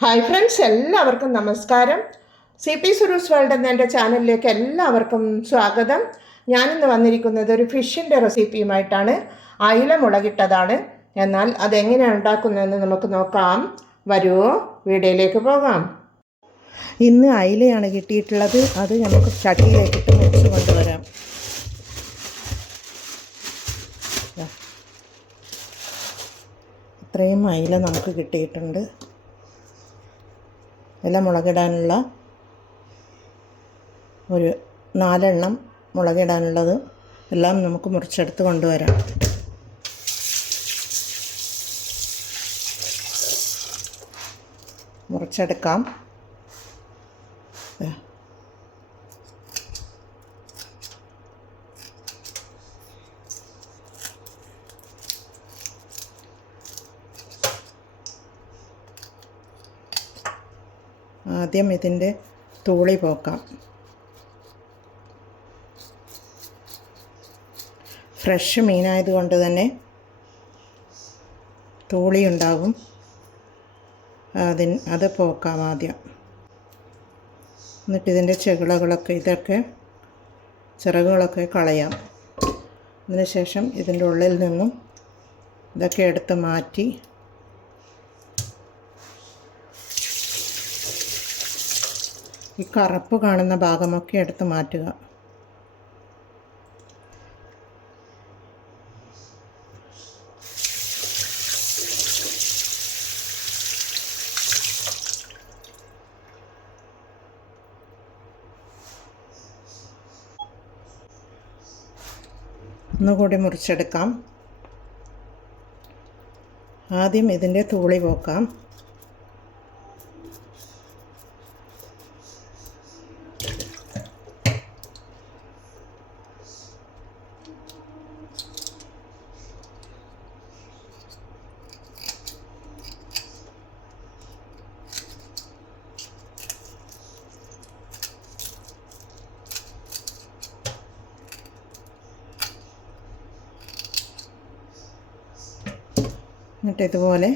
Hi friends, എല്ലാവർക്കും നമസ്കാരം. C P സുരൂസ് world എന്ന എൻ്റെ ചാനലിലേക്ക് എല്ലാവർക്കും സ്വാഗതം. ഞാനിന്ന് വന്നിരിക്കുന്നത് ഒരു ഫിഷിൻ്റെ റെസിപ്പിയുമായിട്ടാണ്. അയില മുളകിട്ടതാണ്. എന്നാൽ അതെങ്ങനെയാണ് ഉണ്ടാക്കുന്നതെന്ന് നമുക്ക് നോക്കാം. വരൂ, വീഡിയോയിലേക്ക് പോകാം. ഇന്ന് അയിലയാണ് കിട്ടിയിട്ടുള്ളത്. അത് നമുക്ക് ചട്ടിയിലേക്കിട്ട് മുറിച്ച് കൊണ്ടുവരാം. ഇത്രയും അയില നമുക്ക് കിട്ടിയിട്ടുണ്ട്. എല്ലാം മുളകിടാനുള്ള ഒരു 4 എണ്ണം മുളകിടാനുള്ളത് എല്ലാം നമുക്ക് മുറിച്ചെടുത്ത് കൊണ്ടുവരാം. മുറിച്ചെടുക്കാം. ആദ്യം ഇതിൻ്റെ തൂളി പോക്കാം. ഫ്രഷ് മീനായതുകൊണ്ട് തന്നെ തൂളി ഉണ്ടാകും. അത് പോക്കാം ആദ്യം. എന്നിട്ട് ഇതിൻ്റെ ചിറകുകളൊക്കെ കളയാം. അതിനുശേഷം ഇതിൻ്റെ ഉള്ളിൽ നിന്നും ഇതൊക്കെ എടുത്ത് മാറ്റി ഈ കറുപ്പ് കാണുന്ന ഭാഗമൊക്കെ എടുത്ത് മാറ്റുക. ഒന്നുകൂടി മുറിച്ചെടുക്കാം. ആദ്യം ഇതിൻ്റെ തൂളി പോക്കാം. എന്നിട്ട് ഇതുപോലെ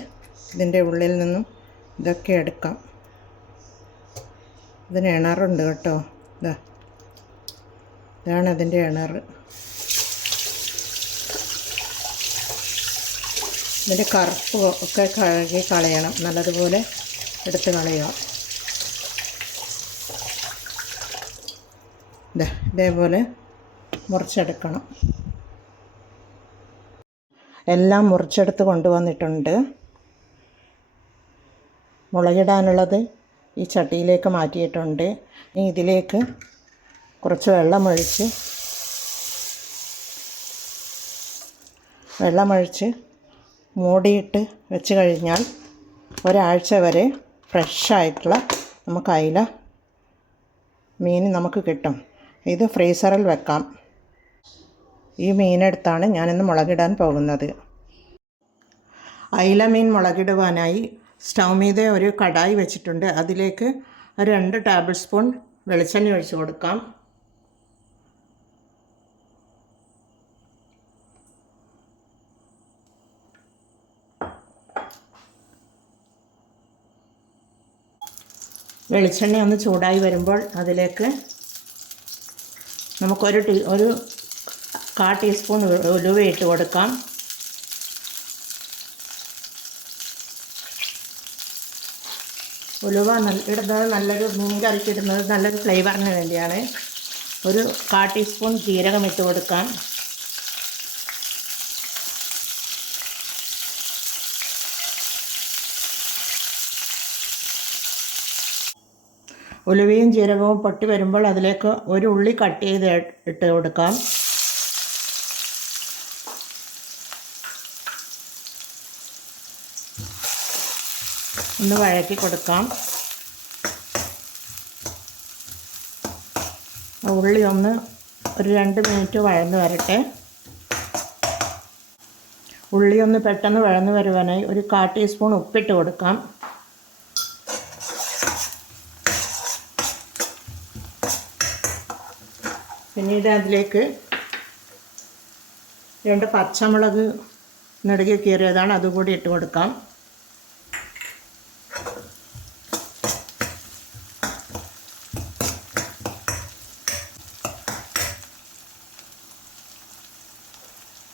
ഇതിൻ്റെ ഉള്ളിൽ നിന്നും ഇതൊക്കെ എടുക്കാം. ഇതിന് ഇണറുണ്ട് കേട്ടോ. ഇതാണ് അതിൻ്റെ ഇണറ്. ഇതിൻ്റെ കറുപ്പ് ഒക്കെ കഴുകി കളയണം. നല്ലതുപോലെ എടുത്ത് കളയുക. ഇതേപോലെ മുറിച്ചെടുക്കണം. എല്ലാം മുറിച്ചെടുത്ത് കൊണ്ടുവന്നിട്ടുണ്ട്. മുളകിടാനുള്ളത് ഈ ചട്ടിയിലേക്ക് മാറ്റിയിട്ടുണ്ട്. ഇനി ഇതിലേക്ക് കുറച്ച് വെള്ളമൊഴിച്ച് മൂടിയിട്ട് വെച്ച് കഴിഞ്ഞാൽ ഒരാഴ്ച വരെ ഫ്രഷായിട്ടുള്ള നമുക്ക് അയില മീൻ നമുക്ക് കിട്ടും. ഇത് ഫ്രീസറിൽ വെക്കാം. ഈ മീനെടുത്താണ് ഞാനിന്ന് മുളകിടാൻ പോകുന്നത്. അയില മീൻ മുളകിടുവാനായി സ്റ്റൗ മീതെ ഒരു കടായി വെച്ചിട്ടുണ്ട്. അതിലേക്ക് 2 ടേബിൾ സ്പൂൺ വെളിച്ചെണ്ണ ഒഴിച്ച് കൊടുക്കാം. വെളിച്ചെണ്ണ ഒന്ന് ചൂടായി വരുമ്പോൾ അതിലേക്ക് നമുക്കൊരു 1/4 ടീസ്പൂൺ ഉലുവ ഇട്ട് കൊടുക്കാം. ഉലുവ ഇടുന്നത് നല്ലൊരു മീൻ കറിക്കിടുന്നത് നല്ലൊരു ഫ്ലേവറിന് വേണ്ടിയാണ്. ഒരു 1/4 ടീസ്പൂൺ ജീരകം ഇട്ട് കൊടുക്കാം. ഉലുവയും ജീരകവും പൊട്ടി വരുമ്പോൾ അതിലേക്ക് ഒരു ഉള്ളി കട്ട് ചെയ്ത് ഇട്ട് കൊടുക്കാം. ഒന്ന് വഴറ്റി കൊടുക്കാം. ഉള്ളി ഒരു 2 മിനിറ്റ് വഴന്ന് വരട്ടെ. ഉള്ളി ഒന്ന് പെട്ടെന്ന് വഴന്ന് വരുവാനായി ഒരു 1/4 ടീസ്പൂൺ ഉപ്പിട്ട് കൊടുക്കാം. പിന്നീട് അതിലേക്ക് 2 പച്ചമുളക് നെടുകെ കീറിയതാണ്, അതുകൂടി ഇട്ട് കൊടുക്കാം.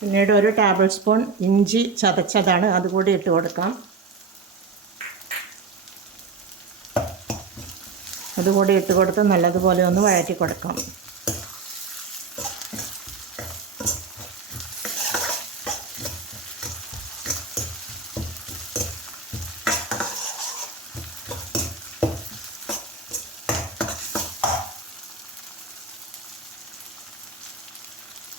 പിന്നീട് 1 ടേബിൾ സ്പൂൺ ഇഞ്ചി ചതച്ചതാണ്, അതുകൂടി ഇട്ട് കൊടുക്കാം. അതുകൂടി ഇട്ട് കൊടുത്ത് നല്ലതുപോലെ ഒന്ന് വഴറ്റി കൊടുക്കാം.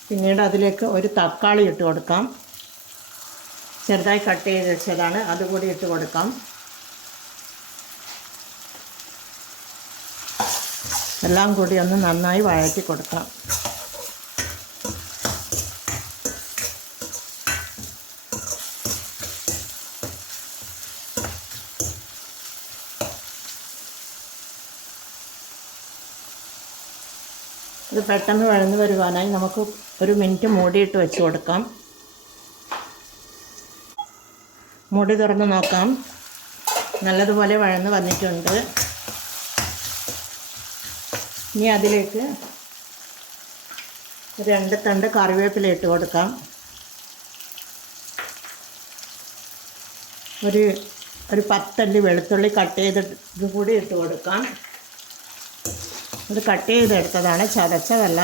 പിന്നീട് അതിലേക്ക് 1 തക്കാളി ഇട്ട് കൊടുക്കാം. ചെറുതായി കട്ട് ചെയ്ത് വെച്ചതാണ്, അതുകൂടി ഇട്ട് കൊടുക്കാം. എല്ലാം കൂടി ഒന്ന് നന്നായി വഴറ്റി കൊടുക്കാം. ഇത് പെട്ടെന്ന് വഴന്ന് വരുവാനായി നമുക്ക് 1 മിനിറ്റ് മൂടിയിട്ട് വെച്ച് കൊടുക്കാം. മൂടി തുറന്ന് നോക്കാം. നല്ലതുപോലെ വഴന്ന് വന്നിട്ടുണ്ട്. ഇനി അതിലേക്ക് 2 തണ്ട് കറിവേപ്പില ഇട്ട് കൊടുക്കാം. ഒരു 10 അല്ലി വെളുത്തുള്ളി കട്ട് ചെയ്തത് കൂടി ഇട്ട് കൊടുക്കാം. ഇത് കട്ട് ചെയ്തെടുത്തതാണ്, ചതച്ചതല്ല.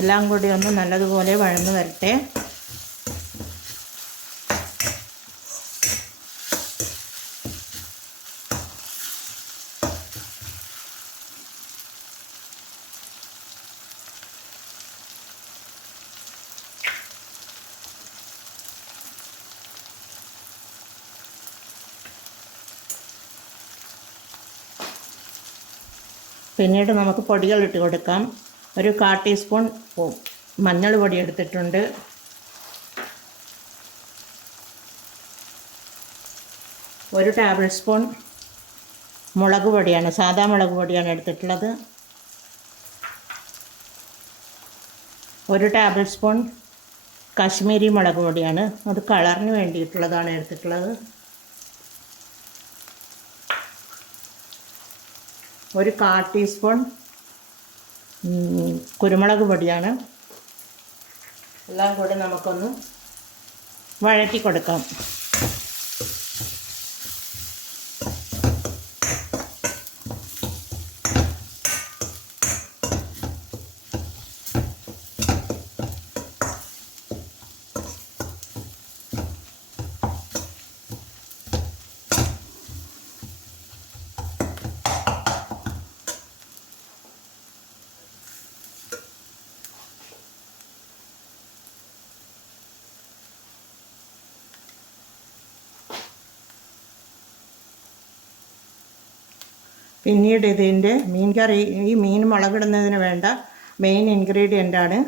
എല്ലാം കൂടി ഒന്ന് നല്ലതുപോലെ വഴന്ന് വരട്ടെ. പിന്നീട് നമുക്ക് പൊടികൾ ഇട്ട് കൊടുക്കാം. 1/4 ടീസ്പൂൺ മഞ്ഞൾ പൊടി എടുത്തിട്ടുണ്ട്. 1 ടേബിൾ സ്പൂൺ മുളക് പൊടിയാണ്, സാദാ മുളക് പൊടിയാണ് എടുത്തിട്ടുള്ളത്. 1 ടേബിൾ സ്പൂൺ കാശ്മീരി മുളക് പൊടിയാണ്, അത് കളറിന് വേണ്ടിയിട്ടുള്ളതാണ് എടുത്തിട്ടുള്ളത്. 1/4 ടീസ്പൂൺ കുരുമുളക് പൊടിയാണ്. എല്ലാം കൂടി നമുക്കൊന്ന് വഴറ്റി കൊടുക്കാം. പിന്നീട് ഇതിൻ്റെ മീൻ കറി, ഈ മീൻ മുളകിടുന്നതിന് വേണ്ട മെയിൻ ഇൻഗ്രീഡിയൻ്റാണ്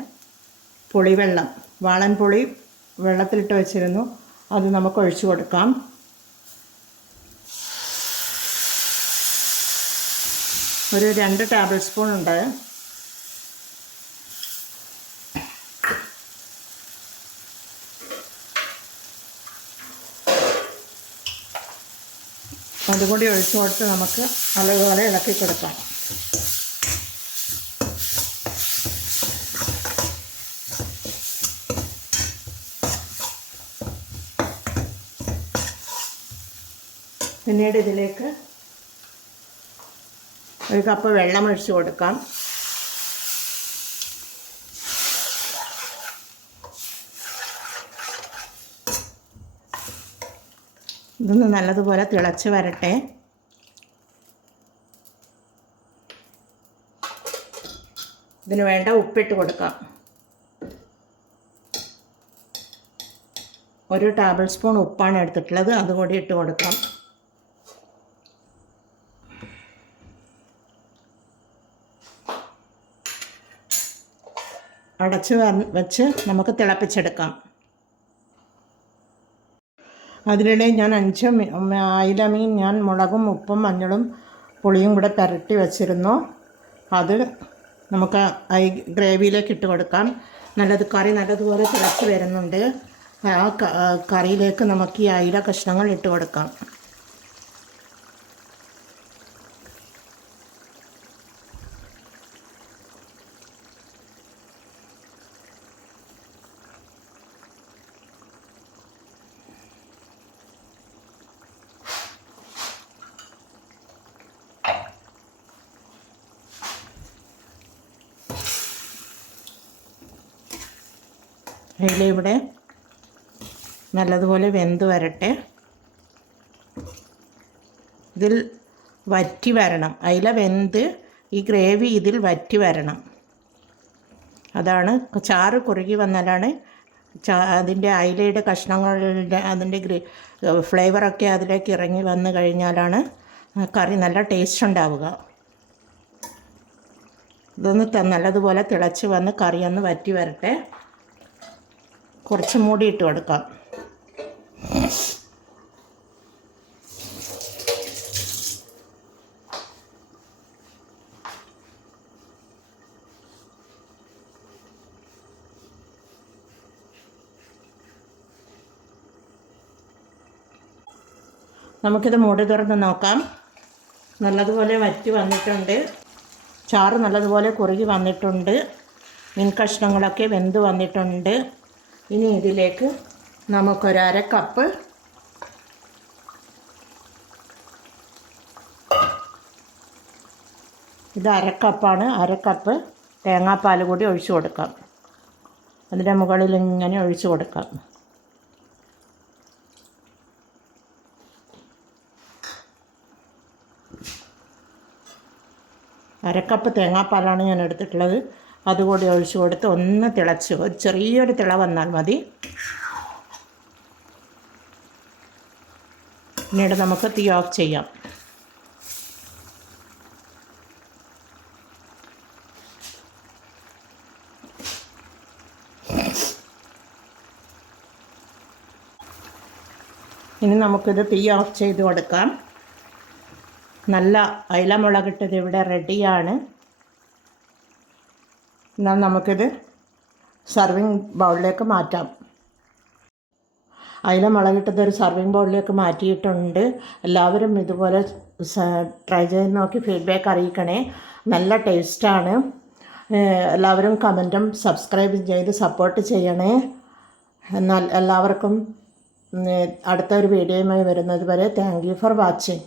പുളിവെള്ളം. വാളൻ പുളി വെള്ളത്തിലിട്ട് വെച്ചിരുന്നു, അത് നമുക്ക് ഒഴിച്ചു കൊടുക്കാം. ഒരു 2 ടേബിൾ സ്പൂൺ ഉണ്ട്. അതുകൂടി ഒഴിച്ചു കൊടുത്ത് നമുക്ക് നല്ലതുപോലെ ഇളക്കി കൊടുക്കാം. പിന്നീട് ഇതിലേക്ക് 1 കപ്പ് വെള്ളം ഒഴിച്ചു കൊടുക്കാം. ഇതൊന്ന് നല്ലതുപോലെ തിളച്ച് വരട്ടെ. ഇതിന് വേണ്ട ഉപ്പിട്ട് കൊടുക്കാം. 1 ടേബിൾ സ്പൂൺ ഉപ്പാണ് എടുത്തിട്ടുള്ളത്, അതുകൂടി ഇട്ട് കൊടുക്കാം. അടച്ച് വെച്ച് നമുക്ക് തിളപ്പിച്ചെടുക്കാം. അതിനിടെ ഞാൻ 5 അയില മീൻ ഞാൻ മുളകും ഉപ്പും മഞ്ഞളും പുളിയും കൂടെ പുരട്ടി വെച്ചിരുന്നു. അത് നമുക്ക് ഈ ഗ്രേവിയിലേക്ക് ഇട്ട് കൊടുക്കാം. കറി നല്ലതുപോലെ തിളച്ച് വരുന്നുണ്ട്. ആ കറിയിലേക്ക് നമുക്ക് ഈ അയില കഷ്ണങ്ങൾ ഇട്ട് കൊടുക്കാം. അയില ഇവിടെ നല്ലതുപോലെ വെന്ത് വരട്ടെ. ഇതിൽ വറ്റി വരണം. അയില വെന്ത് ഈ ഗ്രേവി ഇതിൽ വറ്റി വരണം. അതാണ് ചാറ് കുറുകി വന്നാലാണ് അതിൻ്റെ അയിലയുടെ കഷ്ണങ്ങളുടെ അതിൻ്റെ ഫ്ലേവറൊക്കെ അതിലേക്ക് ഇറങ്ങി വന്നു കഴിഞ്ഞാലാണ് കറി നല്ല ടേസ്റ്റ് ഉണ്ടാവുക. ഇതൊന്ന് നല്ലതുപോലെ തിളച്ച് വന്ന് കറി ഒന്ന് വറ്റി വരട്ടെ. കുറച്ച് മൂടി ഇട്ട് കൊടുക്കാം. നമുക്കിത് മൂടി തുറന്ന് നോക്കാം. നല്ലതുപോലെ വറ്റി വന്നിട്ടുണ്ട്. ചാറ് നല്ലതുപോലെ കുറുകി വന്നിട്ടുണ്ട്. മീൻ കഷ്ണങ്ങളൊക്കെ വെന്ത് വന്നിട്ടുണ്ട്. ഇനി ഇതിലേക്ക് നമുക്കൊരു അരക്കപ്പ് ഇത് അരക്കപ്പാണ്. അരക്കപ്പ് തേങ്ങാപ്പാൽ കൂടി ഒഴിച്ചു കൊടുക്കാം. അതിൻ്റെ മുകളിൽ ഇങ്ങനെ ഒഴിച്ചു കൊടുക്കാം. അരക്കപ്പ് തേങ്ങാപ്പാലാണ് ഞാൻ എടുത്തിട്ടുള്ളത്. അതുകൂടി ഒഴിച്ച് കൊടുത്ത് ഒന്ന് തിളച്ച് ഒരു ചെറിയൊരു തിള വന്നാൽ മതി. പിന്നീട് നമുക്ക് തീ ഓഫ് ചെയ്യാം. ഇനി നമുക്കിത് തീ ഓഫ് ചെയ്ത് കൊടുക്കാം. നല്ല അയില മുളകിട്ടത് ഇവിടെ റെഡിയാണ്. എന്നാൽ നമുക്കിത് സർവിങ് ബൗളിലേക്ക് മാറ്റാം. അയില മുളകിട്ടത് ഒരു സർവിങ് ബൗളിലേക്ക് മാറ്റിയിട്ടുണ്ട്. എല്ലാവരും ഇതുപോലെ ട്രൈ ചെയ്ത് നോക്കി ഫീഡ്ബാക്ക് അറിയിക്കണേ. നല്ല ടേസ്റ്റാണ്. എല്ലാവരും കമൻറ്റും സബ്സ്ക്രൈബും ചെയ്ത് സപ്പോർട്ട് ചെയ്യണേ. എന്നാൽ എല്ലാവർക്കും അടുത്തൊരു വീഡിയോയുമായി വരുന്നത് വരെ താങ്ക് യു ഫോർ വാച്ചിങ്.